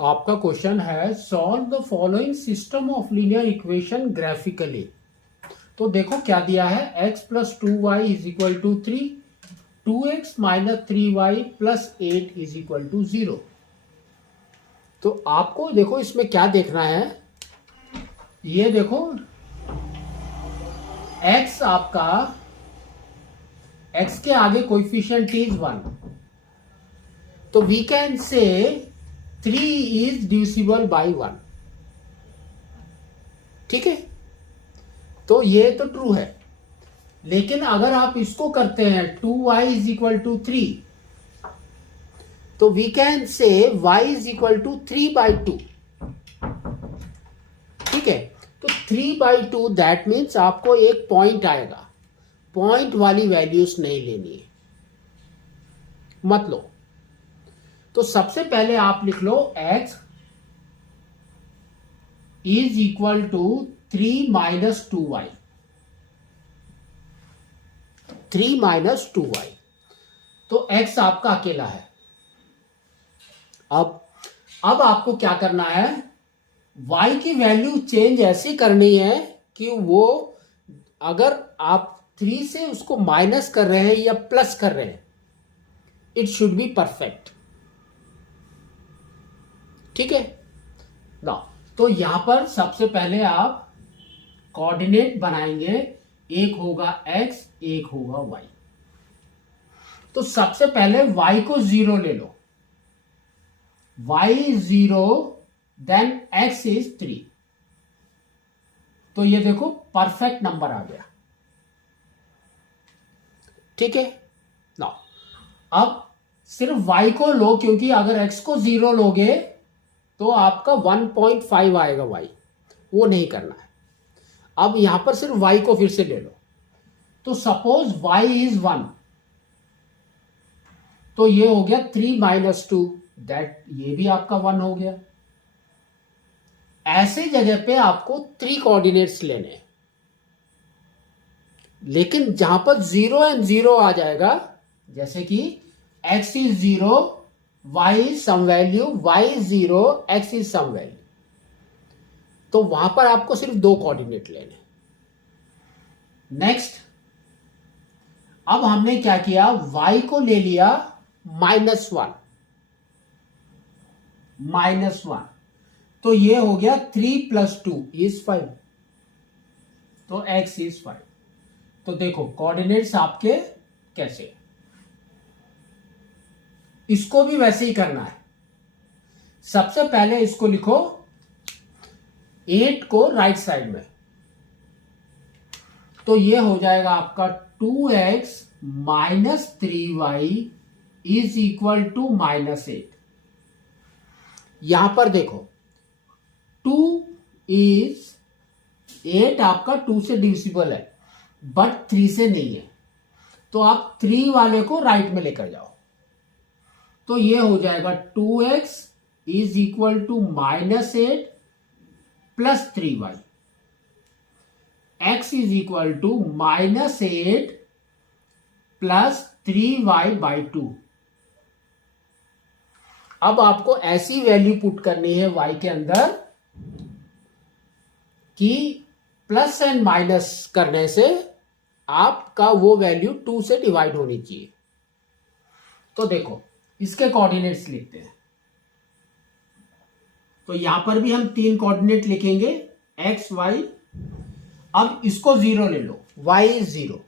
आपका क्वेश्चन है solve the following system of linear equation graphically. तो देखो क्या दिया है, x plus 2y is equal to 3, 2x minus 3y plus 8 is equal to 0। तो आपको देखो इसमें क्या देखना है, ये देखो x आपका x के आगे कोएफिशिएंट इज 1, तो वी कैन से 3 इज डिविजिबल बाय 1। ठीक है, तो ये तो ट्रू है। लेकिन अगर आप इसको करते हैं 2y इज इक्वल टू 3, तो we can say y is equal to 3 by 2। ठीक है, तो 3 बाई 2 दैट मीन्स आपको एक पॉइंट आएगा, पॉइंट वाली वैल्यूज नहीं लेनी है, मत लो। तो सबसे पहले आप लिख लो x is equal to 3 minus 2y, 3 minus 2y, तो x आपका अकेला है। अब आपको क्या करना है, y की वैल्यू चेंज ऐसी करनी है कि वो अगर आप 3 से उसको माइनस कर रहे हैं या प्लस कर रहे हैं, इट शुड बी परफेक्ट। ठीक है ना, तो यहां पर सबसे पहले आप कोऑर्डिनेट बनाएंगे, एक होगा x, एक होगा y। तो सबसे पहले y को 0 ले लो, y 0, देन x इज 3। तो ये देखो परफेक्ट नंबर आ गया। ठीक है ना, अब सिर्फ y को लो, क्योंकि अगर x को 0 लोगे तो आपका 1.5 आएगा y, वो नहीं करना है। अब यहां पर सिर्फ y को फिर से ले लो, तो सपोज y इज 1, तो ये हो गया 3 माइनस 2, दैट ये भी आपका 1 हो गया। ऐसे जगह पे आपको 3 कोऑर्डिनेट्स लेने हैं, लेकिन जहां पर 0 एंड 0 आ जाएगा, जैसे कि x is 0, y is some value, y is 0, x is some value, तो वहां पर आपको सिर्फ 2 कोऑर्डिनेट लेने। नेक्स्ट, अब हमने क्या किया, y को ले लिया -1, -1, तो ये हो गया 3 प्लस 2 इज 5, तो x इज 5। तो देखो कोऑर्डिनेट्स आपके कैसे, इसको भी वैसे ही करना है। सबसे पहले इसको लिखो 8 को राइट साइड में, तो ये हो जाएगा आपका 2x minus 3y is equal to -8। यहां पर देखो 2 इज 8 आपका 2 से डिविजिबल है, बट 3 से नहीं है, तो आप 3 वाले को राइट में लेकर जाओ, तो ये हो जाएगा 2x is equal to -8 plus 3y, x is equal to -8 plus 3y by 2। अब आपको ऐसी वैल्यू पुट करनी है y के अंदर कि प्लस एंड माइनस करने से आपका वो वैल्यू 2 से डिवाइड होनी चाहिए। तो देखो इसके कोऑर्डिनेट्स लिखते हैं, तो यहां पर भी हम 3 कोऑर्डिनेट लिखेंगे, x y। अब इसको 0 ले लो, y इज 0,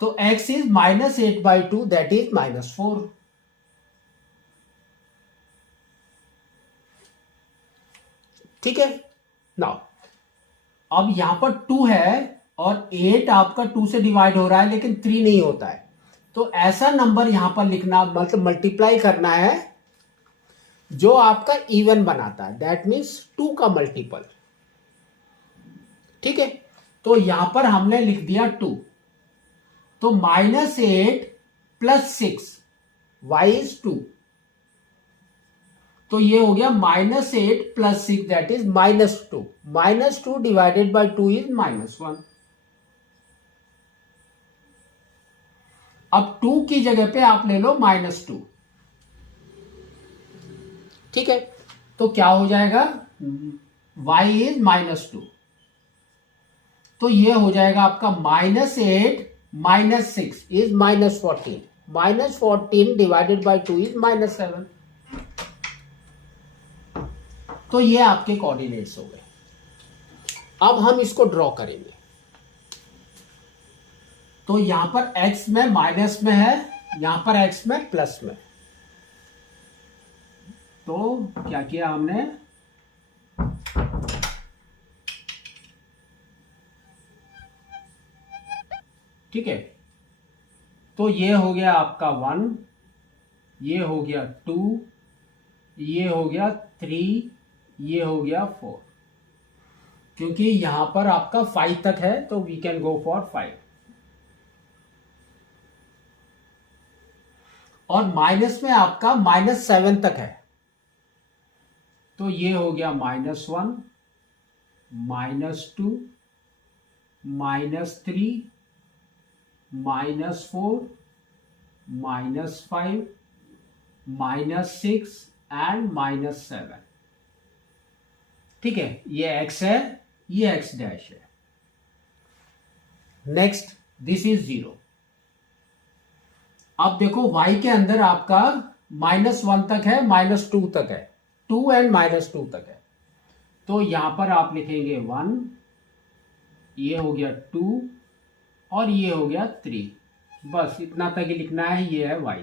तो x is -8 by 2, that is -4। ठीक है ना, अब यहां पर 2 है और 8 आपका 2 से डिवाइड हो रहा है, लेकिन 3 नहीं होता है, तो ऐसा नंबर यहां पर लिखना, मतलब मल्टीप्लाई करना है जो आपका इवन बनाता है, दैट मीन्स 2 का मल्टीपल। ठीक है, तो यहां पर हमने लिख दिया 2, तो -8 प्लस 6, y इज 2, तो ये हो गया -8 plus 6, that is -2, -2 divided by 2 is -1। अब 2 की जगह पे आप ले लो -2, ठीक है, तो क्या हो जाएगा, y इज -2, तो ये हो जाएगा आपका -8 -6 इज -14, -14 डिवाइडेड बाई 2 इज -7। तो ये आपके कोऑर्डिनेट्स हो गए। अब हम इसको ड्रॉ करेंगे। तो यहां पर x में माइनस में है, यहां पर x में प्लस में। तो क्या किया हमने, ठीक है, तो ये हो गया आपका 1, ये हो गया 2, ये हो गया 3, ये हो गया 4। क्योंकि यहां पर आपका 5 तक है तो वी कैन गो फॉर 5। और माइनस में आपका -7 तक है, तो ये हो गया -1, -2, -3, -4, -5, -6 एंड -7। ठीक है, ये x है, ये x डैश है। Next, this is 0। अब देखो y के अंदर आपका -1 तक है, -2 तक है, 2 एंड -2 तक है। तो यहां पर आप लिखेंगे 1, ये हो गया 2 और ये हो गया 3। बस इतना तक ही लिखना है। ये है y,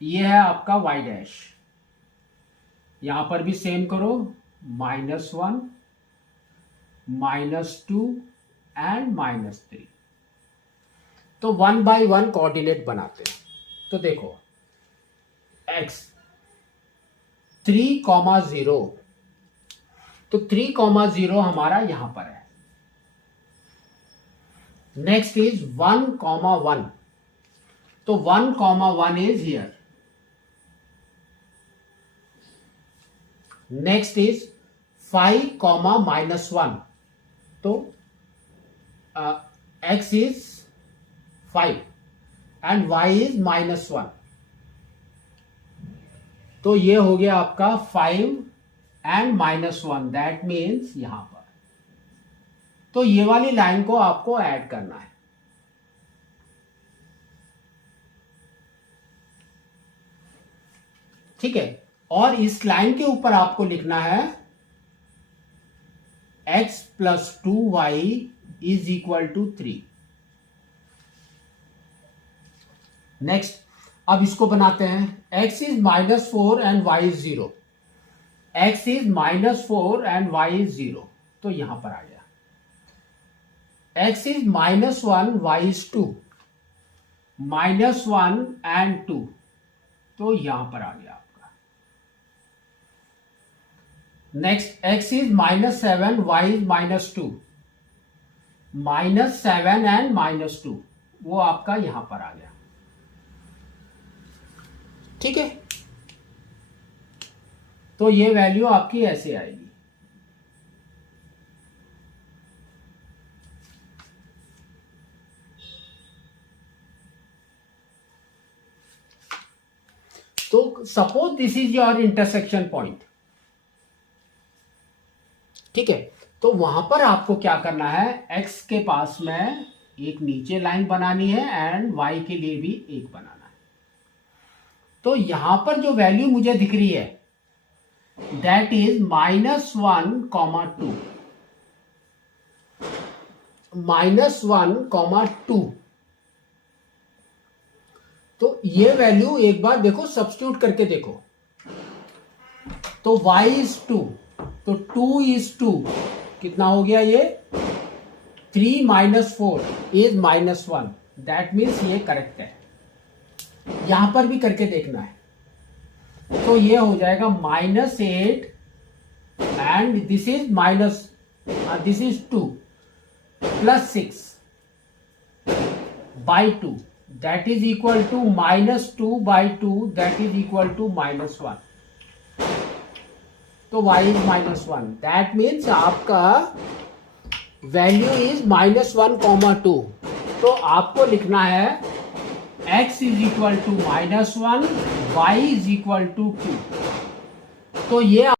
ये है आपका y डैश। यहां पर भी सेम करो, -1, -2 एंड -3। तो 1 बाई 1 कोऑर्डिनेट बनाते हैं। तो देखो x 3,0, तो 3,0 हमारा यहां पर है। नेक्स्ट इज 1,1, तो 1,1 इज हियर। नेक्स्ट इज 5, -1, तो x is 5 and y is -1। तो ये हो गया आपका 5 एंड -1, दैट मीन्स यहां पर। तो ये वाली लाइन को आपको ऐड करना है। ठीक है, और इस लाइन के ऊपर आपको लिखना है x + 2y = 3। नेक्स्ट, अब इसको बनाते हैं। x is -4 and y is 0, x is -4 and y is 0, तो यहां पर आ गया। x is -1, y is 2, -1 and 2, तो यहां पर आ गया आपका। Next, x is -7, y is -2, -7 and -2, वो आपका यहां पर आ गया। ठीक है, तो ये वैल्यू आपकी ऐसे आएगी। तो suppose this is your intersection point. ठीक है, तो वहां पर आपको क्या करना है, x के पास में एक नीचे लाइन बनानी है एंड y के लिए भी एक बनाना है। तो यहां पर जो वैल्यू मुझे दिख रही है दैट इज -1, -2, -1, 2। तो ये वैल्यू एक बार देखो, सब्स्टिट्यूट करके देखो। तो y इज 2, तो 2 इज 2, कितना हो गया ये, 3 - 4 इज -1, दैट मीन्स ये करेक्ट है। यहां पर भी करके देखना है। तो ये हो जाएगा -8 and this is 2 +6 by 2, that is equal to -2 by 2, that is equal to -1। तो y इज -1, दैट मीन्स आपका वैल्यू इज -1, 2। तो आपको लिखना है x is equal to -1, y is equal to 2। तो ये